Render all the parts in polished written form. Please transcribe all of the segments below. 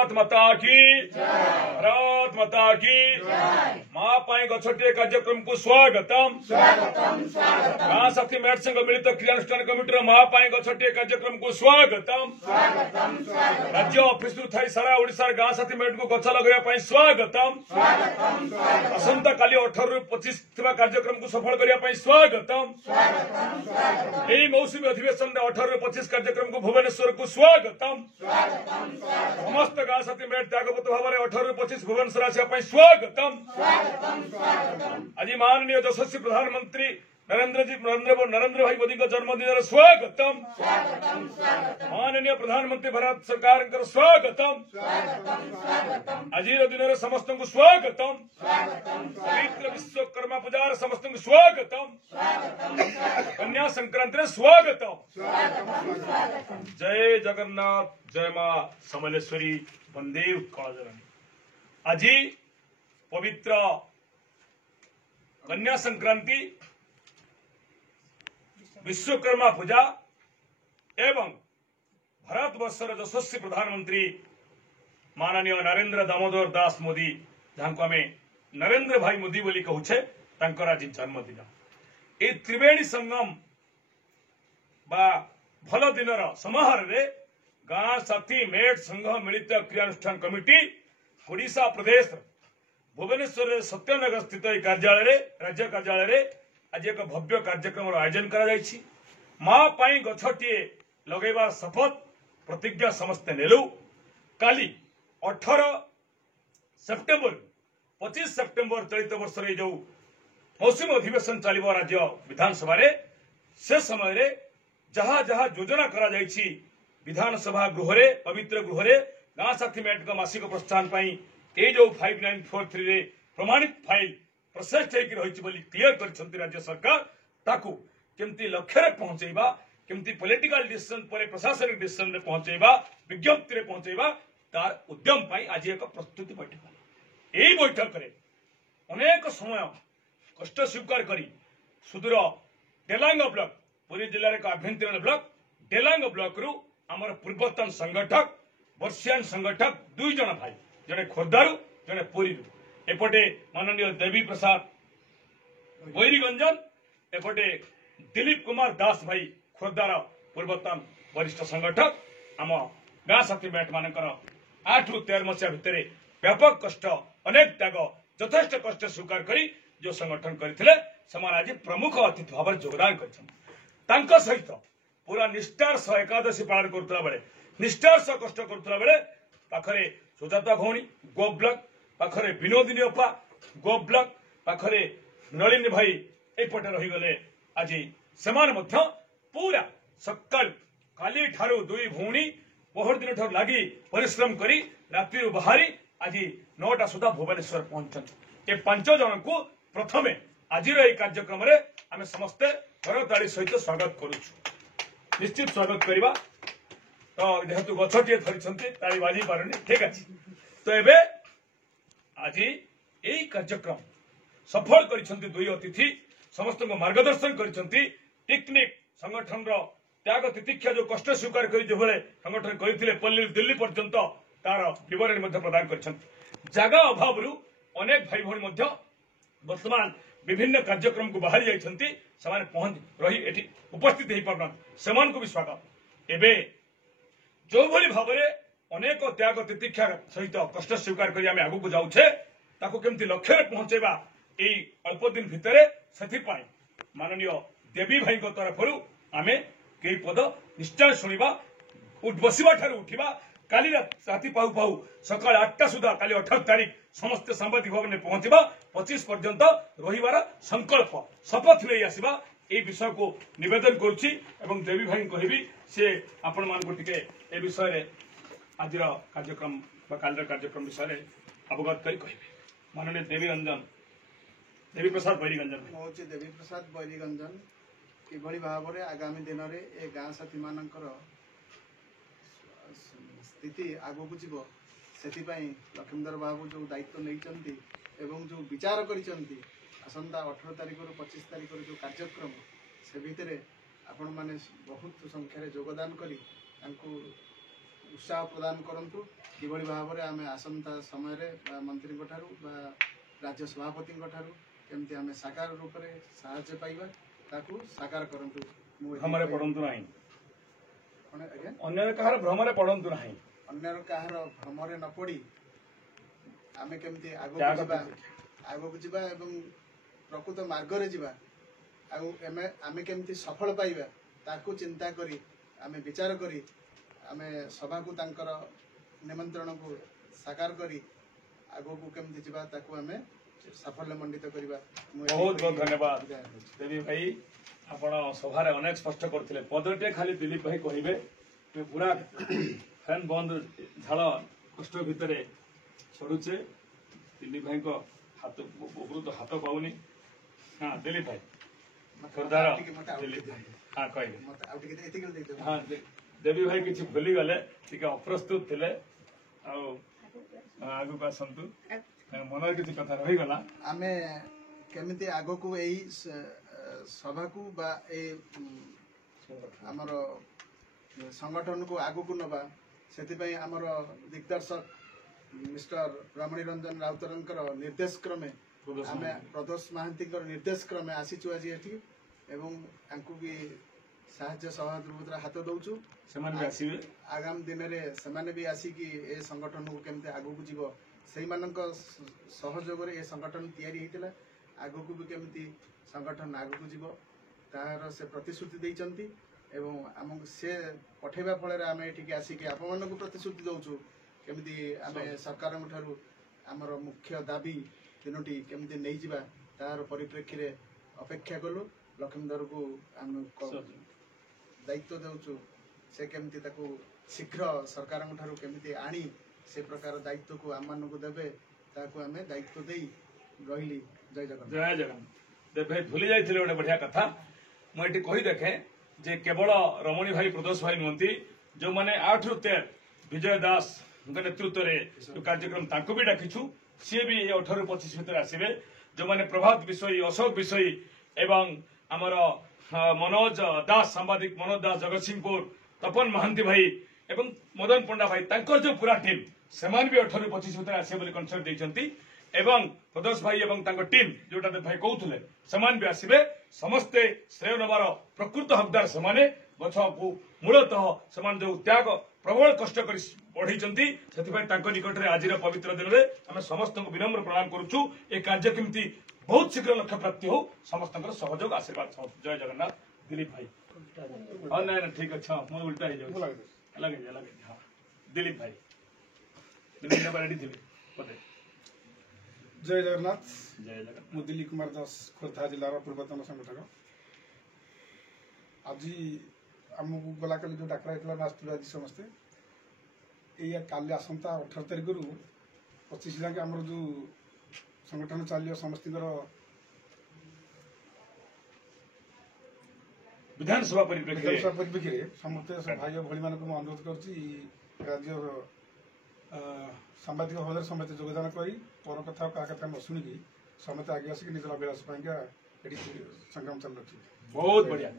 भारत माता की भारत माता की माँ पाई गछटे कार्यक्रम को स्वागतम गाँ साथी मेट संघ मिलित क्रियानुष्ठान कमिटी माँ पाई गछटे कार्यक्रम को स्वागतम राज्य ऑफिस थाई सारा ओडिशा गाँ साथी मेट को गछ लगे स्वागतम आसंता काली 18 ରୁ 25 कार्यक्रम को सफल करने स्वागतम यही मौसुमी अधिवेशन 18 ରୁ 25 कार्यक्रम को भुवनेश्वर को स्वागतम समस्त गाँ साथी मेट त्यागपत भाव में 18 ରୁ 25 भुवनेश्वर आसपा स्वागतम आज माननीय यशस्वी प्रधानमंत्री नरेंद्र भाई मोदी जन्मदिन स्वागतम माननीय प्रधानमंत्री भारत सरकार स्वागतम आज दिन में समस्त को स्वागतम पवित्र विश्वकर्मा पूजार समस्त को स्वागतम कन्या संक्रांति स्वागतम जय जगन्नाथ जय मां समलेश्वरी वंदे उत्कल जननी आज पवित्र कन्या संक्रांति विश्वकर्मा पूजा एवं भारत वर्षर यशस्वी प्रधानमंत्री माननीय नरेंद्र दामोदर दास मोदी जहां को आम नरेंद्र भाई मोदी बोली कहूचे आज जन्मदिन ये त्रिवेणी संगम बा भल दिन समारोह रे गाँ साथी मेट संघ मिलित क्रियानुष्ठान कमिटी ओडिशा प्रदेश भुवनेश्वर सत्यनगर स्थित कार्यालय राज्य कार्यालय आज एक भव्य कार्यक्रम आयोजन करा माँ पाई गछटे लगेबार शपथ प्रतिज्ञा समस्ते नेलु काली 18 सेप्टेम्बर 25 सेप्टेम्बर चलित वर्ष जो मौसुमी अधिवेशन चलो राज्य विधानसभा से समय रे जहाँ जहाँ योजना करा विधानसभा गृह रे पवित्र गृह रे गाँ साथी मेट का मासिक प्रोत्साहन ये जो 5943 रे प्रमाणित फाइल प्रोसेस रही क्लियर कर राज्य सरकार ताकू केमती लक्ष्य पहुंचेबा केमती पॉलिटिकल डिसीजन पर प्रशासनिक डिसीजन रे पहुंचेबा विज्ञप्ति रे पहुंचेबा तार उद्यम पाई आज एक प्रस्तुति बैठक यही बैठक रे अनेक समय कष्ट स्वीकार करी सुदूर डेलांग ब्लॉक पुरी जिले का आभ्यंतरीण ब्लॉक डेलांग ब्लॉक रु आमर पूर्वतन संगठक वर्षियान संगठक 2 जन भाई जने खोर्धारू जने पुरी एपटे माननीय देवी प्रसाद बैरीगंजन एपटे दिलीप कुमार दास भाई खोर्धार पूर्वतन वरिष्ठ संगठक आम गाँ साथी मेट मानकर 8 ରୁ 13 मसीहा भितर व्यापक कष्ट अनेक त्याग यथेष्ट कष्ट स्वीकार करी जो संगठन करथिले समान आज प्रमुख अतिथि भाव योगदान कर सहित पूरा निष्ठार सह एकादशी पालन करथला बेले निष्ठार सह कष्ट करथला बेले पाखरे सुजाता भौणी गो ब्लॉक पाखरे विनोदिनी अपा गो ब्लॉक पाखरे नलिनी भाई एपटे रही गले आज सेमान मध्य पूरा सकाल काली ठारू 2 भौणी पहर दिन ठार लगी परिश्रम करी रात्रि बाहरी आज 9टा सुधा भुवनेश्वर पहुंचते 5 जन को प्रथमे आज कार्यक्रम रे आमे समस्ते करताड़ी सहित स्वागत करूछु निश्चित स्वागत करवा तो जेहेतु गछटे धरी ताली बाजी पारुनी ठीक अच्छे तो एबे आज यही कार्यक्रम सफल कर 2 अतिथि समस्त को मार्गदर्शन कर टेक्निक संगठन त्याग तितिक्षा जो कष्ट स्वीकार कर संगठन करते पल्ली दिल्ली पर्यंत तार विवरणी प्रदान कर जगह अभाव अनेक भाई भौणी वर्तमान विभिन्न कार्यक्रम को बाहरी जाइछंती समान पहुंच रही एठी उपस्थित हो पारन सेमान को भी स्वागत एबे जो भली भाव में अनेक त्याग तितिक्षा सहित कष्ट स्वीकार कर आगे आगू जाऊे ताकू केमती लक्ष्य पहुंचेबा यही अल्प दिन भितर से माननीय देवी भाई तरफ आमे कई पद निश्चय शुणा बसवा ठार उठा काली राति पाऊ पाऊ सकाल 8टा सुधा काली 18 तारीख समस्त सांबादिक भवन में पहुंचवा 25 पर्यंत रहिबार संकल्प शपथ ले आसवा ये विषय को निवेदन करुच्ची एवं देवी भाई कहबी से आपण मान को टिके ए विषय रे आज कार्यक्रम काल कार्यक्रम विषय अवगत कर कहबे माननीय देवी प्रसाद बैरीगंजन हूँ देवी प्रसाद बैरीगंजन किभली भाव में आगामी दिन में ए गाँ साथी मानकर स्थिति आगक जीव से लक्ष्मीधर बाबू जो दायित्व नहीं एवं जो विचार करसंता 18 तारीख रू 25 तारीख जो कार्यक्रम से भितर आपण मैंने बहुत संख्यार योगदान करी उत्साह प्रदान करंतु किभଳି भाବରେ ଆମେ ଆସନ୍ତା ସମୟରେ ମନ୍ତ୍ରୀଙ୍କ ଠାରୁ ବା ରାଜ୍ୟ ସଭାପତିଙ୍କ ଠାରୁ କେମିତି ଆମେ ସାକାର ରୂପରେ ସାହାଯ୍ୟ ପାଇବା ତାକୁ ସାକାର କରନ୍ତୁ। ମୁଁ ଭ୍ରମରେ ପଡ଼ନ୍ତୁ ନାହିଁ, ଆଜ୍ଞା ଅନ୍ୟ କାହାର ଭ୍ରମରେ ପଡ଼ନ୍ତୁ ନାହିଁ। ଅନ୍ୟର କାହାର ଭ୍ରମରେ ନ ପଡି ଆମେ କେମିତି ତ୍ୟାଗ ଆଗକୁ ଯିବା ଏବଂ ପ୍ରକୃତ ମାର୍ଗରେ ଯିବା ଆଉ ଆମେ କେମିତି ସଫଳ ପାଇବା ତାକୁ ଚିନ୍ତା କରି ଆମେ ବିଚାର କରି ଆମେ ସଭାକୁ ତାଙ୍କର ନିମନ୍ତ୍ରଣକୁ ସାକାର କରି ଆଗକୁ କେମିତି ଯିବା ତାକୁ ଆମେ ସାଫଲ୍ୟ ମଣ୍ଡିତ କରିବା। ବହୁତ ବହୁତ ଧନ୍ୟବାଦ ଦିଲ୍ଲୀପ ଭାଇ, ଆପଣ ସଭାରେ ଅନେକ ସ୍ପଷ୍ଟ କରିଥିଲେ। ପଦଟେ ଖାଲି ଦିଲ୍ଲୀପ ଭାଇ କହିବେ, ପୁରା ଫ୍ୟାନ୍ ବନ୍ଦ ଝାଳ କଷ୍ଟ ଭିତରେ ଛଡୁଛେ। ଦିଲ୍ଲୀପ ଭାଇଙ୍କ ହାତ ଉପରୁ ତ ହାତ ପାଉନି। ହଁ ଦିଲ୍ଲୀପ ଭାଇ ଖୋର୍ଦ୍ଧାର ଦିଲ୍ଲୀପ ଭାଇ, ହଁ କହିବେ। ହଁ ଦେବୀ ଭାଇ କିଛି ଭୁଲିଗଲେ, ଟିକେ ଅପ୍ରସ୍ତୁତ ଥିଲେ, ଆଉ ଆଗକୁ ଆସନ୍ତୁ। ମନରେ କିଛି କଥା ରହିଗଲା। ଆମେ କେମିତି ଆଗକୁ ଏଇ ସଭାକୁ ବା ଏଇ ଆମର ସଂଗଠନକୁ ଆଗକୁ ନବା, ସେଥିପାଇଁ ଆମର ଦିଗ୍ଦର୍ଶକ ମିଷ୍ଟର ରମଣୀ ରଞ୍ଜନ ରାଉତରଙ୍କର ନିର୍ଦ୍ଦେଶ କ୍ରମେ ଆମେ ପ୍ରଦୋଷ ମହାନ୍ତିଙ୍କର ନିର୍ଦ୍ଦେଶ କ୍ରମେ ଆସିଛୁ ଆଜି ଏଠି ଏବଂ ତାଙ୍କୁ ବି ସାହାଯ୍ୟ ସହଯୋଗିତାର ହାତ ଦଉଛୁ। ସେମାନେ ବି ଆସିବେ ଆଗାମୀ ଦିନରେ, ସେମାନେ ବି ଆସିକି ଏ ସଂଗଠନକୁ କେମିତି ଆଗକୁ ଯିବ, ସେଇମାନଙ୍କ ସହଯୋଗରେ ଏ ସଂଗଠନ ତିଆରି ହେଇଥିଲା। ଆଗକୁ ବି କେମିତି ସଂଗଠନ ଆଗକୁ ଯିବ ତାହାର ସେ ପ୍ରତିଶ୍ରୁତି ଦେଇଛନ୍ତି ଏବଂ ଆମକୁ ସେ ପଠେଇବା ଫଳରେ ଆମେ ଏଠିକି ଆସିକି ଆପଣମାନଙ୍କୁ ପ୍ରତିଶ୍ରୁତି ଦଉଛୁ କେମିତି ଆମେ ସରକାରଙ୍କ ଠାରୁ ଆମର ମୁଖ୍ୟ ଦାବି ତିନୋଟି କେମିତି ନେଇଯିବା ତାହାର ପରିପ୍ରେକ୍ଷୀରେ ଅପେକ୍ଷା କଲୁ। ଲକ୍ଷ୍ମୀଧରକୁ ଆମେ ଦାୟିତ୍ୱ ଦେଉଛୁ, ସେ କେମିତି ତାକୁ ଶୀଘ୍ର ସରକାରଙ୍କ ଠାରୁ କେମିତି ଆଣି ସେ ପ୍ରକାର ଦାୟିତ୍ୱକୁ ଆମମାନଙ୍କୁ ଦେବେ, ତାକୁ ଆମେ ଦାୟିତ୍ୱ ଦେଇ ରହିଲି। ଜୟ ଜଗନ୍ନାଥ। ଜୟ ଜଗନ୍ନାଥ। ଦେବ ଭାଇ ଭୁଲି ଯାଇଥିଲେ ଗୋଟେ ବଢିଆ କଥା, ମୁଁ ଏଠି କହି ଦେଖେ ଯେ କେବଳ ରମଣୀ ଭାଇ ପ୍ରଦୋଷ ଭାଇ ନୁହନ୍ତି, ଯୋଉମାନେ 8 ରୁ 13 ବିଜୟ ଦାସଙ୍କ ନେତୃତ୍ୱରେ ଯୋଉ କାର୍ଯ୍ୟକ୍ରମ ତାଙ୍କୁ ବି ଡାକିଛୁ, ସିଏ ବି 18 ରୁ 25 ଭିତରେ ଆସିବେ। ଯୋଉମାନେ ପ୍ରଭାତ ବିଷୟୀ, ଅଶୋକ ବିଷୟୀ ଏବଂ ଆମର ମନୋଜ ଦାସ, ସାମ୍ବାଦିକ ମନୋଜ ଦାସ ଜଗତସିଂହପୁର, ତପନ ମହାନ୍ତି ଭାଇ ଏବଂ ମଦନ ପଣ୍ଡା ଭାଇ, ତାଙ୍କର ଯୋଉ ପୁରା ଟିମ୍, ସେମାନେ ବି 18 ରୁ 25 ଭିତରେ ଆସିବେ ବୋଲି କନସେପ୍ଟ ଦେଇଛନ୍ତି। ଏବଂ ପ୍ରଦୋଷ ଭାଇ ଏବଂ ତାଙ୍କ ଟିମ୍ ଯୋଉଟା ଭାଇ କହୁଥିଲେ, ସେମାନେ ବି ଆସିବେ। ସମସ୍ତେ ଶ୍ରେୟ ନେବାର ପ୍ରକୃତ ହକଦାର ସେମାନେ। ଗଛକୁ ମୂଳତଃ ସେମାନେ ଯୋଉ ତ୍ୟାଗ ପ୍ରବଳ କଷ୍ଟ କରି ବଢେଇଛନ୍ତି, ସେଥିପାଇଁ ତାଙ୍କ ନିକଟରେ ଆଜିର ପବିତ୍ର ଦିନରେ ଆମେ ସମସ୍ତଙ୍କୁ ବିନମ୍ର ପ୍ରଣାମ କରୁଛୁ। ଏ କାର୍ଯ୍ୟ କେମିତି ବହୁତ ଶୀଘ୍ର ଲକ୍ଷ୍ୟ ପ୍ରାପ୍ତି ହଉ, ସମସ୍ତଙ୍କର ସହଯୋଗ ଆଶୀର୍ବାଦ। ଜୟ ଜଗନ୍ନାଥ। ଦିଲ୍ଲୀପ ଭାଇ, ହଁ ନାଇଁ ନା ଠିକ ଅଛି, ହଁ ମୁଁ ଉଲ୍ଟା ହେଇଯାଉଛି, ଲଗେଇ ହଁ ଦିଲ୍ଲୀପ ଭାଇ ରେଡି ଥିବେ ବୋଧେ। जय जगन्नाथ। ଜୟ ଜଗନ୍ନାଥ। ମୁଁ ଦିଲ୍ଲୀପ କୁମାର ଦାସ, ଖୋର୍ଦ୍ଧା ଜିଲ୍ଲାର ପୂର୍ବତନ ସଂଗଠକ। ଆଜି ଆମକୁ ଗଲାକାଲି ଯେଉଁ ଡାକରା ହେଇଥିଲା ଆମେ ଆସିଥିଲୁ ଆଜି ସମସ୍ତେ। ଏଇ କାଲି ଆସନ୍ତା 18 ତାରିଖରୁ 25 ଯାକେ ଆମର ଯେଉଁ ସଂଗଠନ ଚାଲିବ, ସମସ୍ତଙ୍କର ବିଧାନସଭା ପରିପ୍ରେକ୍ଷୀରେ ସମସ୍ତେ ଭାଇ ଓ ଭଉଣୀମାନଙ୍କୁ ମୁଁ ଅନୁରୋଧ କରୁଛି, ରାଜ୍ୟ ସାମ୍ବାଦିକ ଭାବରେ ସମସ୍ତେ ଯୋଗଦାନ କରି ପର କଥା କାହା କଥା ନ ଶୁଣିକି ସମସ୍ତେ ଆଗେ ଆସିକି ନିଜର ଅଭିଳାଷ ପାଇଁକା ଏଠି ସଂଗ୍ରାମ ଚାଲୁ ରଖିବେ। ବହୁତ ବଢିଆ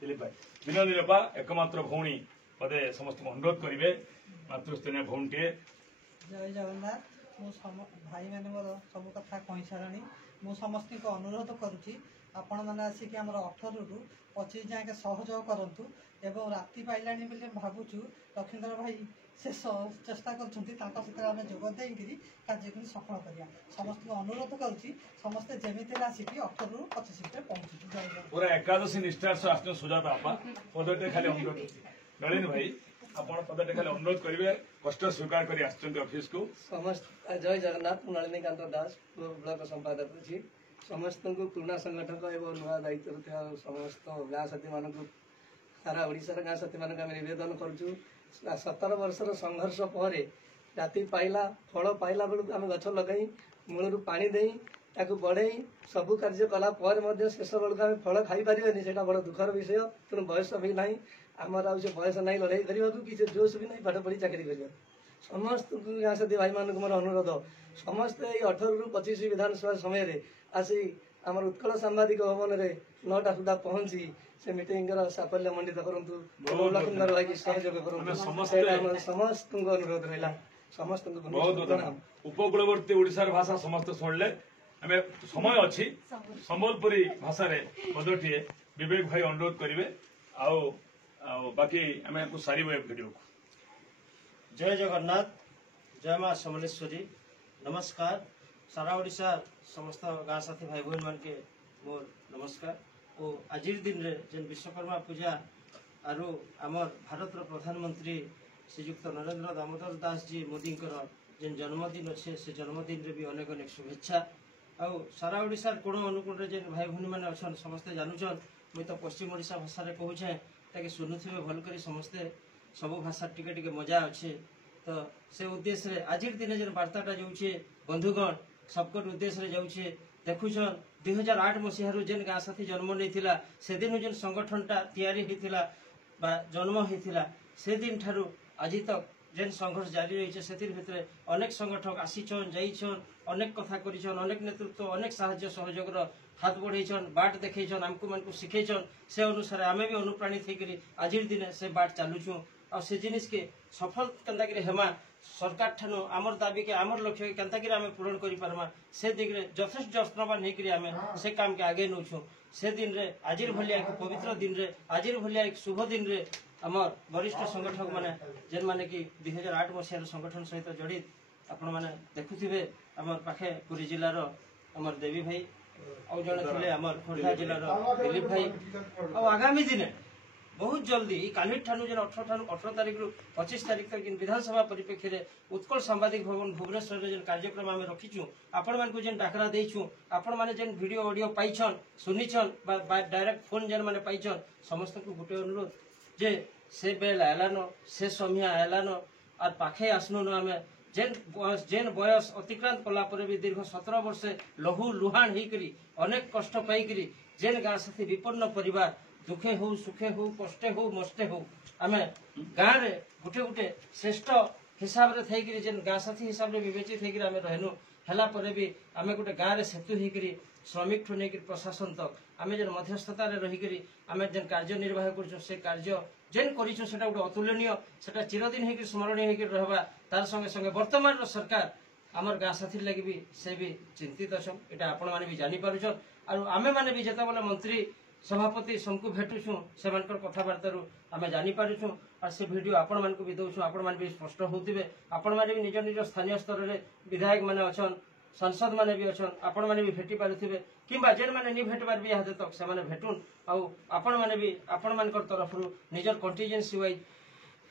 ଦିଲ୍ଲୀପ ଭାଇ। ବିନୋଦିନୀ ବାପା ଏକମାତ୍ର ଭଉଣୀ ପଦେ ସମସ୍ତଙ୍କୁ ଅନୁରୋଧ କରିବେ, ମାତୃସ୍ଥାନୀୟ ଭଉଣୀଟିଏ। ଜୟ ଜଗନ୍ନାଥ। ମୁଁ ଭାଇମାନେ ମୋର ସବୁ କଥା କହିସାରିଣି। ମୁଁ ସମସ୍ତଙ୍କୁ ଅନୁରୋଧ କରୁଛି, ଆପଣମାନେ ଆସିକି ଆମର 18 ରୁ 25 ଯାଏଁ ସହଯୋଗ କରନ୍ତୁ ଏବଂ ରାତି ପାଇଲାଣି ବୋଲି ଭାବୁଛୁ ଲକ୍ଷ୍ମୀଧର ଭାଇ ଶେଷ ଚେଷ୍ଟା କରୁଛନ୍ତି, ତାଙ୍କ ସେଥିରେ ଆମେ ଯୋଗ ଦେଇକରି କାର୍ଯ୍ୟକ୍ରମ ସଫଳ କରିବା। ସମସ୍ତଙ୍କୁ ଅନୁରୋଧ କରୁଛି, ସମସ୍ତେ ଯେମିତି ହେଲେ ଆସିକି 18 ରୁ 25 ଭିତରେ ପହଞ୍ଚୁଛୁ। ଜୟ ଜଗନ୍ନାଥ। ପୁରା ଏକାଦଶୀ ନିଷ୍ଠାର ସହ ଆସୁଛନ୍ତି ସୁଜାତା ବାପା। ପଦଟେ ଖାଲି ଅନୁରୋଧ, ନଳିନୀ ଭାଇ ଆପଣ ପଦଟେ ଖାଲି ଅନୁରୋଧ କରିବେ, କଷ୍ଟ ସ୍ୱୀକାର କରି ଆସିଛନ୍ତି ଅଫିସକୁ। ଜୟ ଜଗନ୍ନାଥ। ମୁଁ ନଳିନୀକାନ୍ତ ଦାସ, ବ୍ଲକ ସମ୍ପାଦକ ଅଛି। ସମସ୍ତଙ୍କୁ ପୁରୁଣା ସଂଗଠକ ଏବଂ ନୂଆ ଦାୟିତ୍ୱରେ ଥିବା ସମସ୍ତ ଗାଁ ସାଥୀମାନଙ୍କୁ, ସାରା ଓଡ଼ିଶାର ଗାଁ ସାଥୀମାନଙ୍କୁ ଆମେ ନିବେଦନ କରୁଛୁ, 17 ବର୍ଷର ସଂଘର୍ଷ ପରେ ରାତି ପାଇଲା, ଫଳ ପାଇଲା ବେଳକୁ ଆମେ ଗଛ ଲଗାଇ ମୂଳରୁ ପାଣି ଦେଇ ତାକୁ ବଢ଼େଇ ସବୁ କାର୍ଯ୍ୟ କଲା ପରେ ମଧ୍ୟ ଶେଷ ବେଳକୁ ଆମେ ଫଳ ଖାଇପାରିବାନି, ସେଇଟା ବଡ଼ ଦୁଃଖର ବିଷୟ। ତେଣୁ ବୟସ ବି ନାହିଁ, ଆମର ଆଉ ସେ ବୟସ ନାହିଁ ଲଢ଼େଇ କରିବାକୁ, କିଛି ଜୋଶ ବି ନାହିଁ ପାଠ ପଢ଼ି ଚାକିରି କରିବାକୁ। ସମସ୍ତଙ୍କୁ ଗାଁ ସାଥୀ ଭାଇମାନଙ୍କୁ ମୋର ଅନୁରୋଧ, ସମସ୍ତେ ଏଇ 18 ରୁ 25 ବିଧାନସଭା ସମୟରେ ଆସି आमर उत्कल सांबादिक भवन रे 9टा सुधा पहुंची से मीटिंग साफल्य मंडित करंतु लखनदर भाई सहयोग करंतु समस्त अनुरोध रहा समस्त बहुत उपकूलवर्ती ओडिशार भाषा समस्त शुणिले आम समय अच्छी संबलपुरी भाषा रे पदटीए विवेक भाई अनुरोध करेंगे बाकी आम सारे वीडियो को जय जगन्नाथ जय माँ समलेश्वरी नमस्कार सारा ओडिशा समस्त गाँ साथी भाई बहन मान के मोर नमस्कार और आज दिन रे जेन विश्वकर्मा पूजा आरु आमर भारत प्रधानमंत्री श्रीयुक्त नरेंद्र दामोदर दास जी मोदी जेन जन्मदिन अच्छे से जन्मदिन रे भी अनेक अनेक शुभेच्छा आउ सारा ओडिशा कोण अनुकूल जेन भाई भौणी मैंने अच्छा समस्ते जानून मुई तो पश्चिम ओडिशा भाषा कहूचे ताकि शुणुवे भल कर समस्ते सबू भाषा टिके टिके मजा अच्छे तो से उद्देश्य रे आज दिन जेन वार्ताटा जाऊे बंधुगण सबकट उद्देश्य रे जाऊे देखुछन 2008 मसीह जेन गाँ साथी जन्म नहीं से दिन जेन संगठनटा तैयारी होता बा जन्म होता से दिन ठारू आज तक जेन संघर्ष जारी रही से भितर अनेक संगठक आसीचन जाइछन अनेक कथा करिछन अनेक नेतृत्व अनेक साहाय्य सहयोग हाथ बढ़ेछन बाट देखैछन आमको मानकु शिखैछन से अनुसार आमे भी अनुप्राणित होकर आज दिन से बाट चालुछु आ से जिनिस के सफल केनताकि हेमा सरकार ठानु आमर दाबी के आमर लक्ष्य के केनताकि आमे पूरण करि पारमा से दिगरे यथेष्ट यत्नवान होकर आमे से काम के आगे नौछु से दिन रे आजिर भलिया एक पवित्र दिन रे आजिर भलिया एक शुभ दिन रे आमर वरिष्ठ संगठक माने जेन माने कि 2008 मसीहार संगठन सहित जड़ित आपण माने देखुथिबे आमर पाखे पुरी जिल्लार आमर देवी भाई और जने थिले आमर खोर्धा जिल्लार दिलीप भाई और आगामी दिन बहुत जल्दी काली ठानु जेन 18 तारिख रु 25 तारिख तक विधानसभा परिप्रेक्षी रे उत्कल सांबादिक भवन भुवनेश्वर रे जेन कार्यक्रम आमे रखिछु आपण मानकु जेन डाकरा देइछु आपण माने जेन वीडियो ऑडियो पाइछन सुनिछन बा डायरेक्ट फोन जेन माने पाइछन समस्त को गुटे अनुरोध जे से बेल आलानो से समिया आलानो और पाखे आसनो न आमे जेन बयस अतिक्रांत कला पर भी दीर्घ 17 वर्ष लहू लुहान होकरी अनेक कष्ट पाइकरी जेन गाँ साथी विपन्न परिवार दुखे हो सुखे हो कष्टे हो मस्ते हो आमे गाँ रे गुटे गुटे श्रेष्ठ हिसाब रे थैकरी जेन गाँ साथी हिसाब रे विवेचित होकर आमे रहनु हला पर भी आमे गुटे गाँ रे सेतु होकरी श्रमिक ठू नहीं प्रशासन तक आमे जेन मध्यस्थता रे रहिकरी आमे जेन कार्य निर्वाह करछु से कार्य जेन करिछु सेटा गुटे अतुलनीय सेटा चिरदिन होकर स्मरणीय होकर रहबा तार संगे संगे वर्तमान सरकार आमर गाँ साथी लगी भी से भी चिंतित अछन एटा आपण माने भी जानि पारुछन आरो आमे माने भी जेता बोले मंत्री सभापति सबको भेटुछु सेमानकर कथाबार्ता आमे जानि पारुछु और से वीडियो आपण मान को भी दउछु आपण मान भी स्पष्ट होतिबे आपण माने भी निज निज स्थानीय स्तर रे विधायक माने अछन सांसद माने भी अछन आपण माने भी भेटी पारुथिबे किंबा जेन माने नि भेटबार भी हाते तक से माने भेटुन आ आपण माने भी आपण मानकर तरफ रु निजर कंटीजेंसी वाइज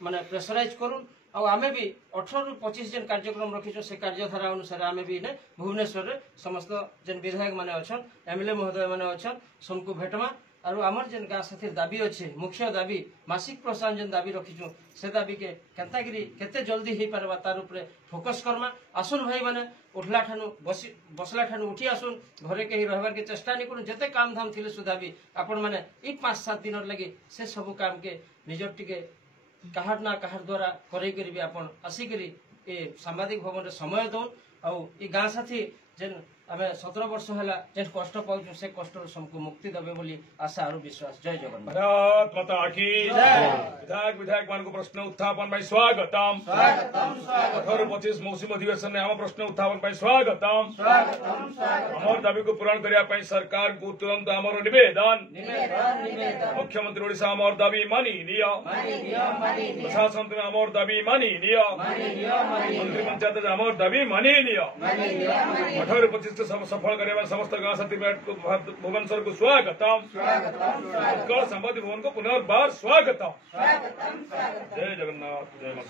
माने प्रेशराइज करूं आ आमे भी 18 रु 25 जन कार्यक्रम रखिछो से कार्यधारा अनुसार आमे भी ने भुवनेश्वर रे समस्त जन विधायक माने अछन एमएलए महोदय माने अछन सबको भेटमा आरो आमर जेन गाँ साथी दाबी अच्छे मुख्य दाबी मासिक प्रोत्साहन जेन दाबी रखिछु से दाबी के केंतागिरी केते जल्दी हे परबा तार ऊपर फोकस करमा आसुन भाई माने उठला ठानु बसला ठानु उठी आसुन घरे के ही रहबार के चेष्टा नि करू जते काम धाम थिले सुधा भी आपण माने ई 5-7 दिन लगे से सब काम के निजर टिके काहर ना काहर द्वारा करे करी भी आपण आसी करी ए सांबादिक भवन रे समय दउन आ ई गाँ साथी जेन आमे 17 वर्ष हला जेन कष्ट पाउछु से कष्ट सबको मुक्ति देबे बोली आशा और विश्वास जय जगन्नाथ भारत माता की जय विधायक मान को प्रश्न उत्थापन भाई स्वागतम स्वागतम 18-25 मौसम अधिवेशन में हम प्रश्न उत्थापन भाई स्वागतम हमर दाबी को पूर्ण करिया पई सरकार को तुरंत हमर निवेदन मुख्यमंत्री ओडिशा हमर दाबी मानी लियो प्रशासन में हमर दाबी मानी लियो मंत्री पंचायत हमर दाबी मानी लियो 18-25 सब सफल करने समस्त गाँव साथी भुवनेश्वर को स्वागतम उत्कल संवादी भवन को पुनर्बार स्वागतम जय जगन्नाथ जय मां